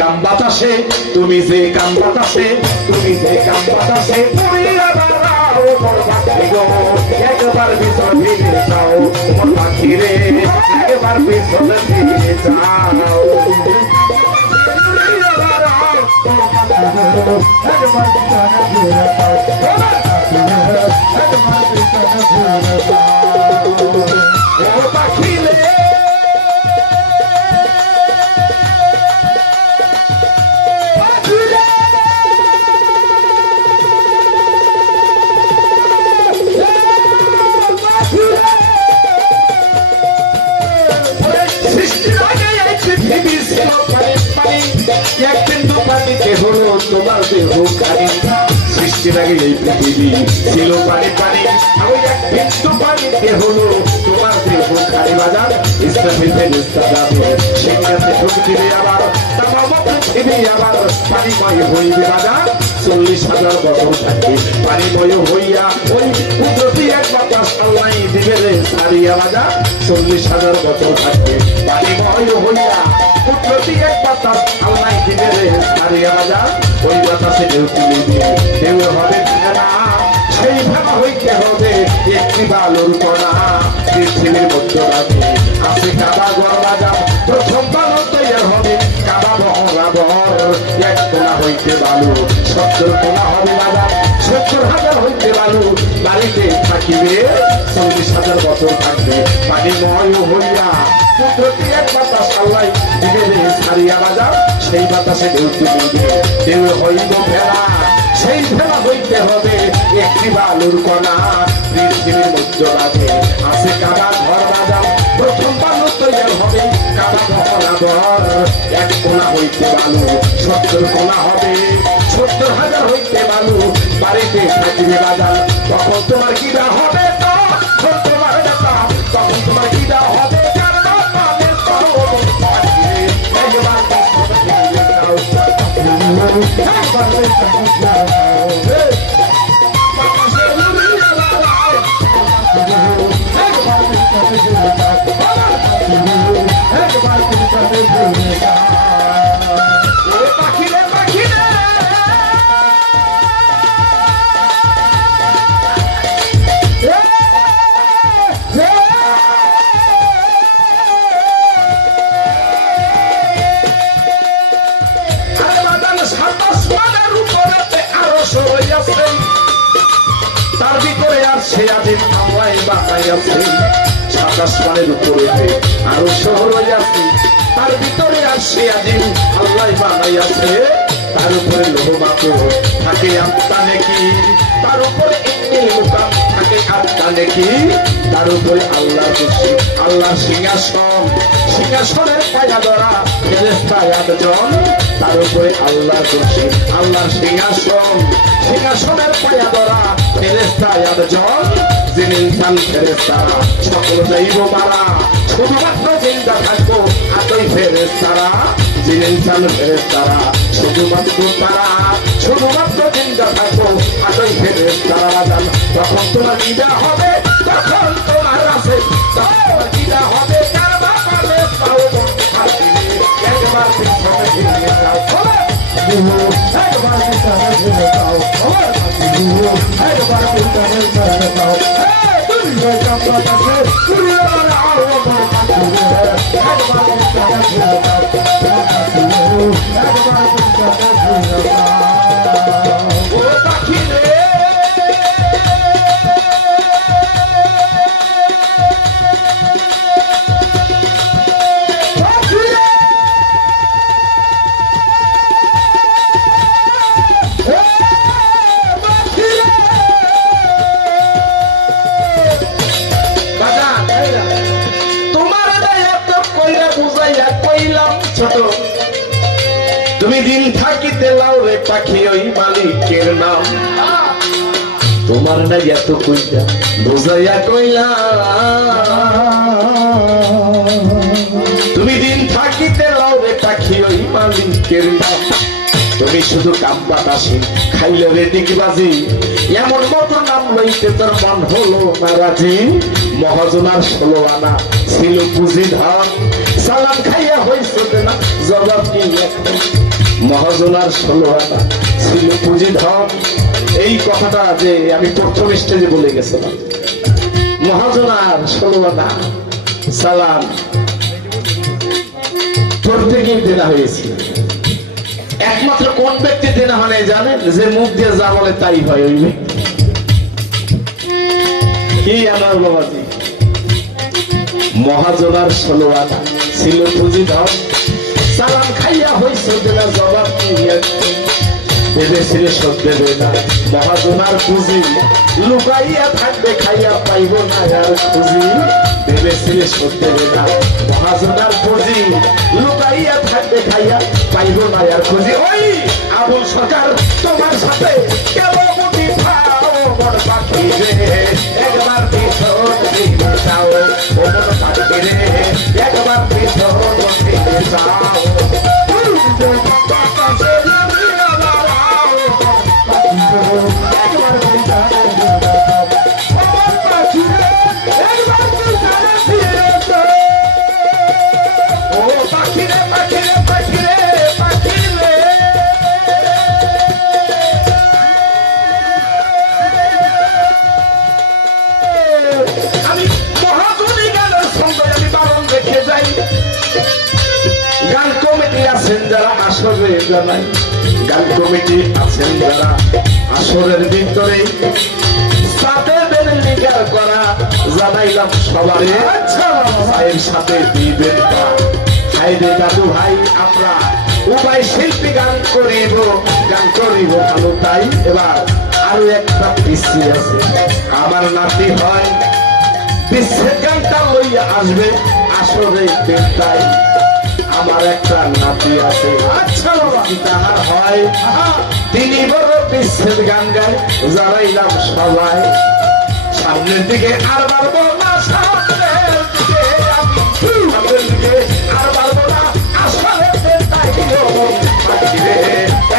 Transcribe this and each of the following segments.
কাম বাতাসে, তুমি যে কাম বাতাসে, তুমি যে কাম বাতাসে উড়িয়া বেড়াও মোর পাখি গো, একবার পিছন ফিরে যাও মোর পাখি রে, একবার পিছন ফিরে যাও। তোমার দেহ কারি, সৃষ্টির আগে এই পৃথিবী ছিল পানি পানি, ওই এক বিন্দু পানিতে হলো তোমার দেহ কারি। বাজার ইসরাফিল ফেরেশতা যাবে সেখানে ঢুক দিবে, আবার তামাম পৃথিবী আবার পানিময় হইবে। বাজার 40,000 বছর থাকবে পানিময় হইয়া, ওই কুদরতি এক বাতাস আল্লাহ দিবে রে ছাড়িয়া। বাজার 40,000 বছর থাকবে পানিময় হইয়া, কুদরতি এক বাতাস আল্লাহ দিবে রে ছাড়িয়া। বাজার ওই বাতাসে ঢেউ তুলিবে, ঢেউ হবে ভেড়া, সেই ভেড়া হইতে হবে একটি বালুর কণা। পৃথিবীর মধ্যভাগে আছে কাবা ঘর। বাজার প্রথম বালু তৈরি হবে কাবা বরাবর, এক কোণা হইতে বালু 70 কোণা হবে। বাজার 70,000 হইতে বালু বাড়িতে থাকিবে, 40,000 বছর থাকবে পানিময় হইয়া, কুদরতি এক বাতাস আল্লাহ দিবে রে ছাড়িয়া। বাজার সেই বাতাসে ঢেউ তুলিবে, ঢেউ হইব ভেড়া, সেই ভেড়া হইতে হবে একটি বালুর কণা। পৃথিবীর মধ্যভাগে আছে কাবা ঘর। বাজার প্রথম বালু তৈরি হবে কাবা বরাবর, এক কোণা হইতে বালু 70 কোণা হবে, 70,000 হইতে বালু বাড়িতে থাকিবে। বাজার তখন তোমার কিনা হবে, তখন তোমার নেতা, তখন তোমার কিনা হবে। তার ভিতরে আর সে আজিম আল্লাহ বানাইয়াছে, 27 আসমানের উপরে আরো শহর আছে, তার ভিতরে আর সে আজিম আল্লাহ বানাইয়াছে। তার উপরে লোহ মাহফুজ থাকে আত্মা নেকি, তার উপরে ইলমুল মুকাম থাকে আত্মা নেকি, তার উপরে আল্লাহর কুরসি, আল্লাহর সিংহাসন, সিংহাসনের পায়া ধরা ফেরেশতা 8 জন, তার উপরে আল্লাহর কুরসি, আল্লাহর সিংহাসন, সিংহাসনের পায়া ধরা ফেরেশতা 8 জন। যিনি ইনসান ফেরেশতারা সকল যাইব মারা, শুধুমাত্র জিন্দা থাকবো 8ই ফেরেশতারা। যিনি ইনসান ফেরেশতারা শুধুমাত্র তারা, শুধুমাত্র জিন্দা থাকবো 8ই ফেরেশতারা। বাজান তখন তোমার ঈদা হবে, তখন তোমার আছে, তখন ঈদা হবে কারবা পালে পাও হাসিবে, একবার পিছনে ফিরে যাও, একবার পিছনে ফিরে যাও, একবার পিছনে ফিরে যাও। তুমি কাম বাতাসে উড়িয়া বেড়াও মোর পাখি রে, একবার পিছনে ফিরে যাও, একবার পিছনে ফিরে যাও। ও পাখি রে তুমি দিন থাকিতে লাও রে পাখি ওই মালিকের নাম, তোমার না এত কইলা বুঝাইয়া কইলা। তুমি দিন থাকিতে লাও রে পাখি ওই মালিকের নাম, তুমি শুধু কাম বাতাসি খাইলে রে ডিগবাজি, এমন মতো নাম লইতে তোর মন হলো না রাজি। মহাজনার 16 আনা ছিল পুঁজি ধন সালাম খাইয়া হইছে না জবাব কি মহাজনার 16 আনা ছিল পুঁজি ধন। এই কথাটা যে আমি প্রথম স্টেজে বলে গেছিলাম, মহাজনার 16 আনা সালাম প্রত্যেকেই দেনা হয়েছে। একমাত্র কোন ব্যক্তি দেনা হয় নাই জানেন? যে মুখ দিয়ে যা বলে তাই হয় ওই ব্যক্তি। কি আমার বাবাজি, মহাজনার 16 আনা ছিল পুঁজি ধন সালাম খাইয়া হইছে দেনা জবাব কি ভেবেছিল শোধ দেবে না। মহাজনার পুঁজি লুকাইয়া থাকবে খাইয়া পাইব না আর খুঁজি ভেবেছিল শোধ দেবে না। মহাজনার পুঁজি লুকাইয়া থাকবে খাইয়া পাইব না আর খুঁজি। ওই আবুল সরকার তোমার সাথে কেমন মুটি খাও মন পাখি রে একবার পিছন দিকে যাও ও মন পাখি রে একবার পিছন দিকে যাও। গান কমিটি আছেন যারা আসরে জানাই, গান কমিটি আছেন যারা আসরের ভিতরে সাথেদের লিগার করা জানাইলাম সবারে। আচ্ছা ভাইয়ের সাথে দিবেন হাইরে দাদু ভাই আমরা উভয় শিল্পী গান করিব ভালো তাই। এবার আরো একটা পিসি আছে, আমার নাতি হয় বিশ্বের গানটা লইয়া আসবে আসরে তাই। আমার একটা নাতি আছে, আচ্ছা বাবা তাহার হয় তিনি বড় বিশ্বের গান গায় জানাইলাম সবাই। সামনের দিকে আর পারবো না, সামনের দিকে আর পারবো না আসলে তাই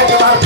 একবার একবার